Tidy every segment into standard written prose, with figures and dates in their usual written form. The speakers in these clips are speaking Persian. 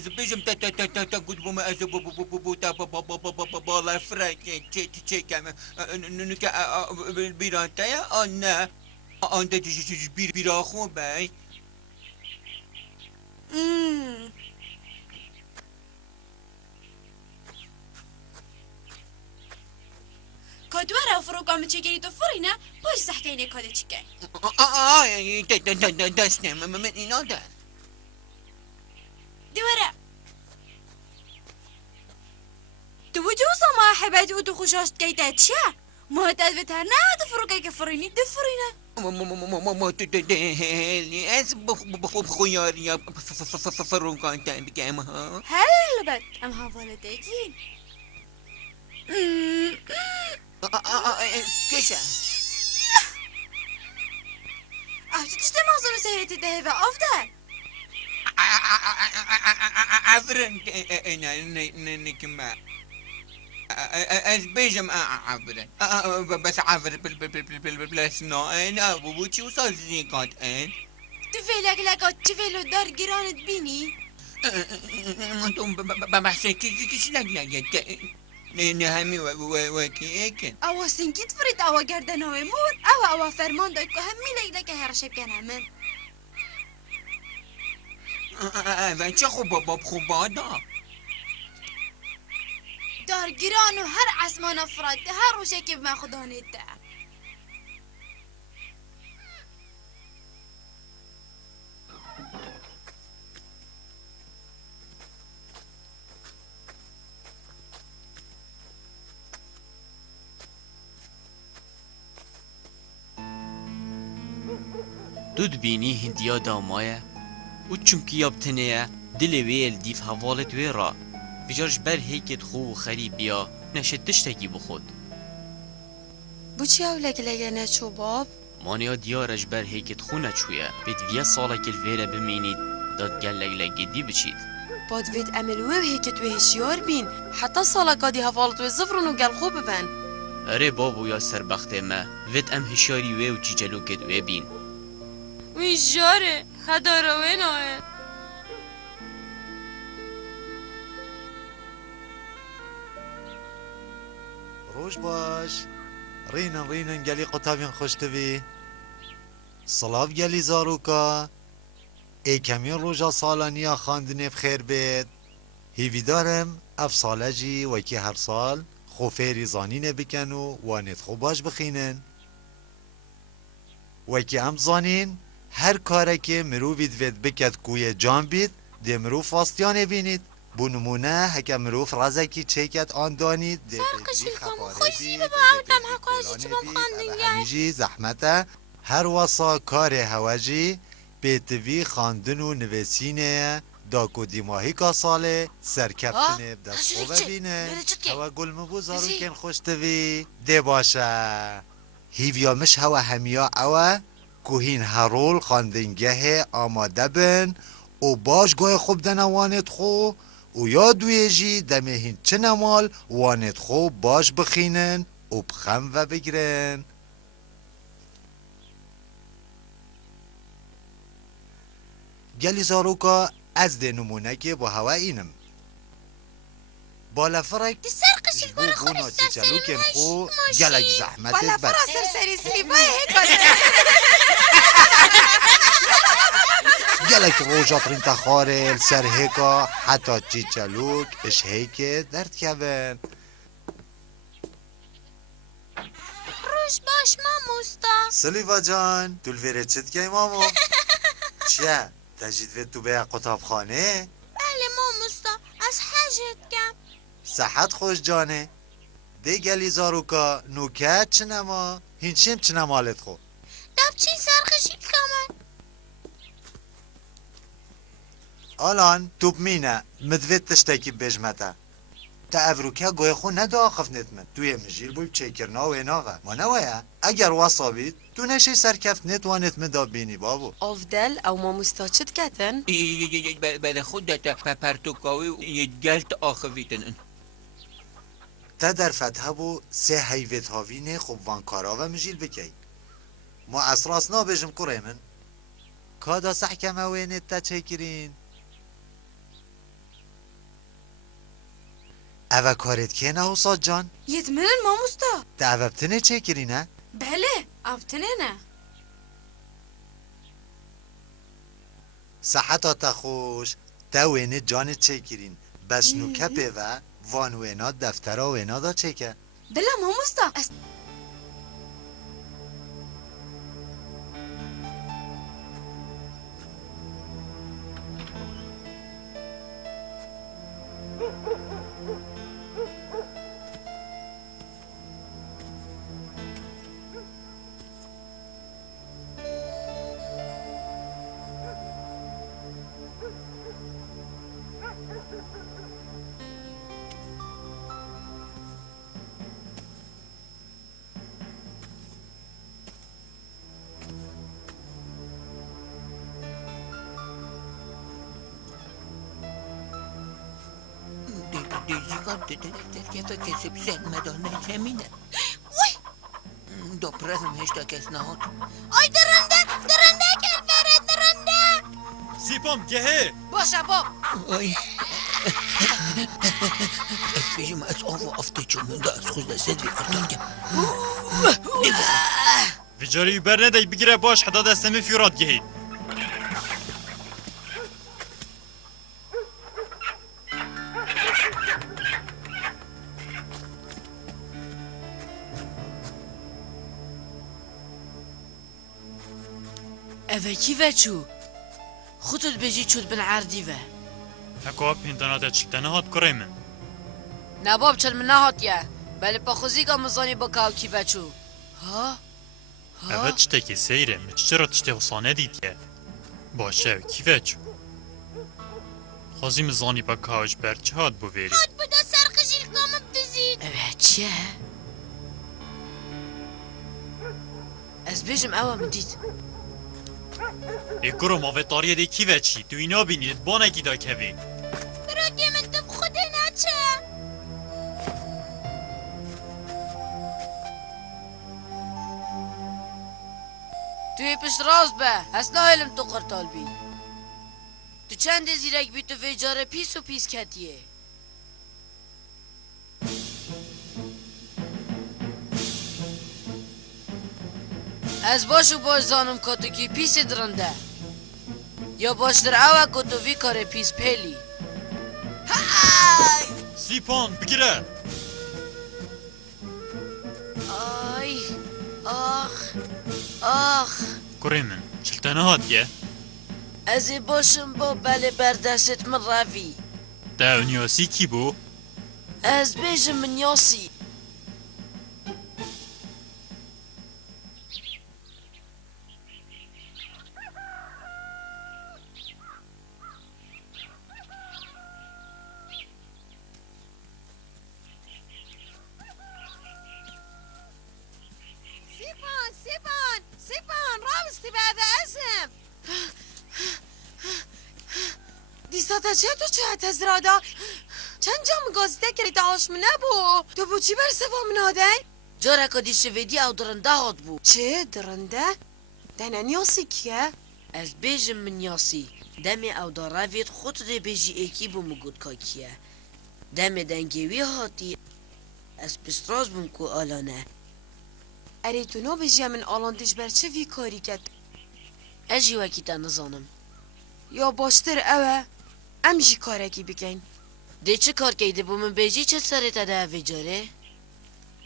از بجم تا گود بوم از بو تا بالا فرنگ چه کم نوکه بیران تایا آن نه آن ده بیرا خوبه کدوار او فروگام چگری تو فرینه باش زحکینه کده چیکن دست نه من اینا ده دواره تو وجوزا ما حباد او تو خوشاشت کیتا چیه؟ مهتد بتر نه تو فروگه که فرینی ده فرینه ما تو دهلی از بخوب خویاری فروگان تن بگم ها هل بد ام حواله دیگین کشه تو تشته مغزونو سهرتی ده و افدر عفرن نكما از بيجم عفرن بس عفر بالسنائن ابوچي وصازي قاطعين تو فعلك لقات تفعلو دار گیرانت بینی؟ انتم بحسن كيش لقيت نهمي وكيكن اوا سنگیت فرید اوا گردن های مور اوا فرمان داید که همی لیده که هر شب کنمن اول چه خوب خوبادا دارگیران و هر اسمان افراد هر روشه که من خدا نیده دود بینی هندیا دامایه و چونکی یابتنه دل ویل دیف حوالت وی را بجارش بر هیکت خو و خریبیا نشد تشتکی بخود بو چی او لگه نچو باب؟ مانیا دیارش بر هیکت خو نچویه بید ویا سالا کل ویره بمینید داد گل لگه دی بچید باد وید عملوه و هیکت و هشیار بین حتی سالا قادی حوالت و زفرون و گل خوب ببن اره بابو یا سربخته ما وید ام هشیاری وی و جیجلوکت وی بین وی جاره هداروه نوه روش باش رینن گلی قطابین خوشتوی صلاف گلی زاروکا ای کمی روژا سالانیا خاندنه بخیر بید هیوی دارم اف ساله جی وکی هر سال خوفیری زانینه بکن و وانت خوب باش بخینن وکی ام زانین هر کاره که مروفید وید بکد کوی جان بید ده مروف فاستیانه بینید بو نمونه هکه مروف رزکی چیکت آن دانید ده فرقشی کامو خوشی به آدم حقاشی چه بام خواندنگه همیجی زحمته هر واسا کار هواجی بیتوی خاندن و نویسینه داکو دیماهی که ساله سرکفتنه بدست خوبه بینه هوا گل مبو زارو کن خوشتوی ده باشه هیویا مش هوا همیا اوه کوهین هرول خاندنگه آماده بن و باش گوه خوب دنه وانت خو و یا دویجی دمهین چه نمال وانت خو باش بخینن و بخم و بگرن گلی زاروکا از ده نمونه که با هوا اینم بالا فرق سرقشی بو بونا تیچلو کن خو گلک زحمتت بالا بد فرا سرسری سلیبای هیکاته گلک روژات رین تخاره سر هیکا حتی چیچلوک اش هیکه درد کبن روش باش ماموستا سلیوا جان دول ویره چید که مامو چیه؟ تجید وید تو به قطاب خانه؟ بله ماموستا از حجت کم صحت خوش جانه ده گلی زاروکا نوکت چنما هینچیم چنمالت خو دب چین سرقشی کامن الان توب مینه مدوید تشتکی بجمته تا افروکه گوی خو نداخف نتمن توی مجیر بوی چکرنا و ایناغه ما نویه اگر واسابید تو نشی سرکفت نتوانت مدا بینی بابو افدل او ماموستا چت کتن بعد خودت پرتوکاوی یدگلت آخویتن تا در فتحه بو سه حیوت هاوینه خوب وانکارا و مجیل بکی ما اسراس نابجم کره من کادا سحکمه وینت تا چکرین اوه کارت که نه استاد جان؟ Yetminin mamusta. ده اوه بتنه چه کری نه؟ Beli, abtinene. صحتا تا خوش ده وینه جان چه کرین بس نو کپه و وان وینا دفترا وینا دا چه که؟ Bela mamusta. Kiefa kesip sen medane temine. Doprezim heşta kes nahot. Ay derinde gel vere derinde. سیپام گهه Boşa Bob. Ay. Efbejim az ovu afte çumunda az khuzda sedli artange. ویجاری بر ندهی بگیره باش حدا دستمی فیورات گهید اوه کیوه چو خودت بجی چود بن عردی و اکو پینتانات چکتنه هات کره من نباب چل من نهات یه بله پا خوزی که مزانی با کاو کیوه چو ها؟ اوه چتکی سیره مچ چرا تشتی حسانه دید که باشه کیفه چو خوزی مزانی با کاوش بر چه هات بو ویری Bu da sarkıcıl kamıp dizid. اوه چیه؟ از بجم اوه مدید ای گرو ماوه تاریه دی کیفه چی تو اینا بینید با نگی دا کوی Bırak yemedim kudu naçı. توی پشت راز به هست نه علم تو قرطال بی تو چند زیرک بی تو ویجاره پیس و پیس کتیه از باشو باش زانم کتو کی پیس درنده یا باشتر اوه کتو وی کار پیس پیلی های سیپان بگیره آی آخ آخ کره من چلتنه هات یه از باشم با بله بردست من روی ده اونیاسی کی بو از بیجم من یاسی سیپان رابستی بعد ازم. دیساتا چه تو چه تزرادا؟ چند جام گازده کری داش منه بو؟ تو بو چی بر سوا مناده؟ جارکا دی شویدی او درنده هات بو چه درنده؟ دنه نیاسی کیه؟ از بیجم من یاسی دم او داروید خود دی بیجی ایکی بو مگود کاکیه دم دنگیوی هاتی از پستراز بوم کو آلانه اری تو نو بجی من آلاندش بر چه وی کاری کد؟ اجی وکی تا نزانم یا باشتر اوه ام جی کارکی بکن. دی چه کار کهیده بو من بیجی چه سره تا ده ویجاره؟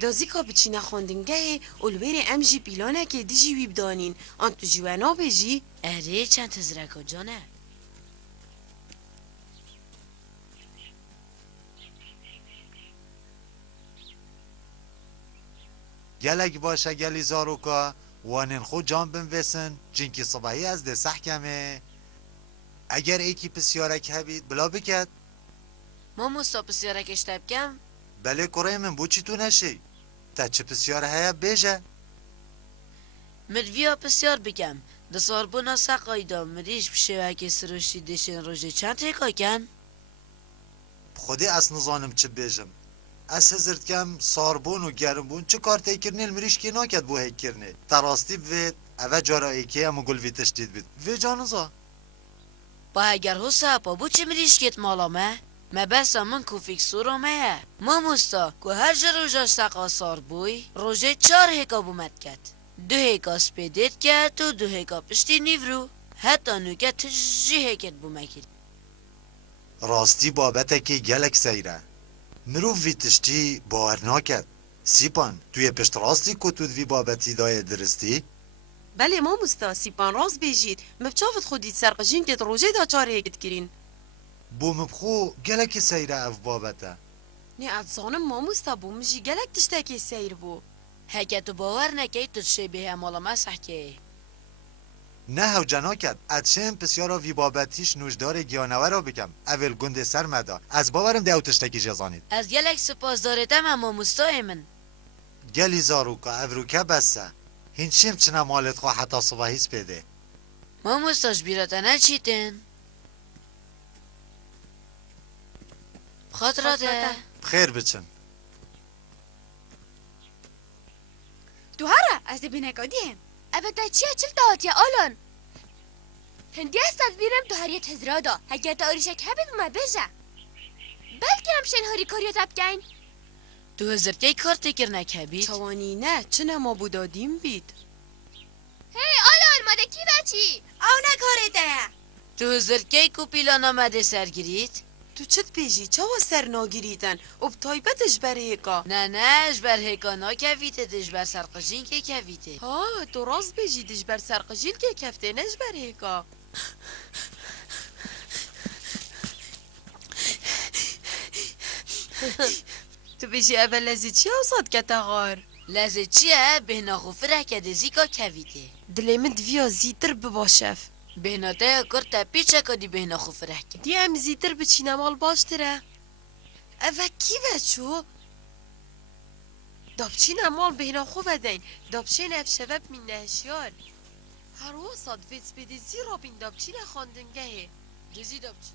دازی کا بچی نخوندنگه اولویر ام جی پیلانه که دیجی ویب دانین آن تو جوانا بجی؟ اره چند تزرکا جانه گلک باشه گلی زاروکا وانن خود جان بنویسن جنکی صبحی از ده سحکمه اگر ایکی پسیارک هبید بلا بکد ما مستا پسیارک اشتب کم بله کره من بو چی تو نشی تا چه پسیاره هیا بیجه مرویا پسیار بگم ده ساربونا سقایدا مریش بشه وکی سروشی دشن روژه چند تکا کن؟ خودی از نزانم چه بیجم از هزرد کم ساربون و گرمبون چه کار تیکرنیل مریش که ناکد بو هیک کرنه تراستی بوید اوه جارا ایکی همو گل وی تشتید بید وی جانوزا با اگر حسا پا بو چه مریش کت مالامه؟ ما بس من کو فیکسورو مه ما مستا کو هر جا روژا سقا سار بوی روژه 4 هکا بومد کد 2 هکا سپیدت کد و 2 هکا پشتی نیورو حتی نوکه تجی هکت بومکید راستی بابتکی گلک سیره مروف وی تشتی باور ناکد سیپان توی پشت راستی کتود وی بابتی دای درستی؟ بله ما مستا سیپان راست بیجید مبچافت خودید سرقجین که روژه دا 4 هکت کرین بو مبخو گلک سیره اف بابته نه اتزانم ما مستا بو مجی گلک تشتکی سیر بو هکت باور نکی تو شبیه مالا مسح که نه هو جناکت ادشم پسیارا وی بابتیش نوشدار گیانوه را بکم اول گنده سر مدا از باورم ده تشتکی جزانید از گلک سپاس دارتم اما مستای من گلی زاروکا افروکه بسه هینچیم چنه مالت خواه حتی صبحیز پیده ما مستاش بیراتنه چیتن خاطراته خیر بچن دوهاره از بینکادیم ابدا چیه چل دهات یا آلان هندی استاد بیرم دوهاری تزرادا هگر تاریشک هبید ما بجه بلکه همشن هاری کاریو تبگین 2000 کی کار تکر نکبید توانی نه چنه ما بودادیم بید هی آلان ماده کی بچی او نکاره ده 2000 کی کو پیلان آمده سرگیرید تو چت بیجی چه و سر ناگیریدن اب تایبتش بره هکا نه اجبر هکانا کویته دجبر سرقجین که کویته ها تو راست بیجیدش بر سرقجیل که کفته نش بره هکا تو بیجی اول لزی چی اوصاد کتا غار لازه چیه بهنا خوفره که دزیکا کویته دلیم دویا زیتر بباشف بهنا تا کرتا پیچه کدی بهنا خوفره که دیم زیتر بچینم آل باشتره اوه کی بچو دابچین امال بهنا خوب دین دابچین اف شبب من نهشیار هر واساد ویتس بدی زیرا بین دابچین خواندنگهه دزی دابچی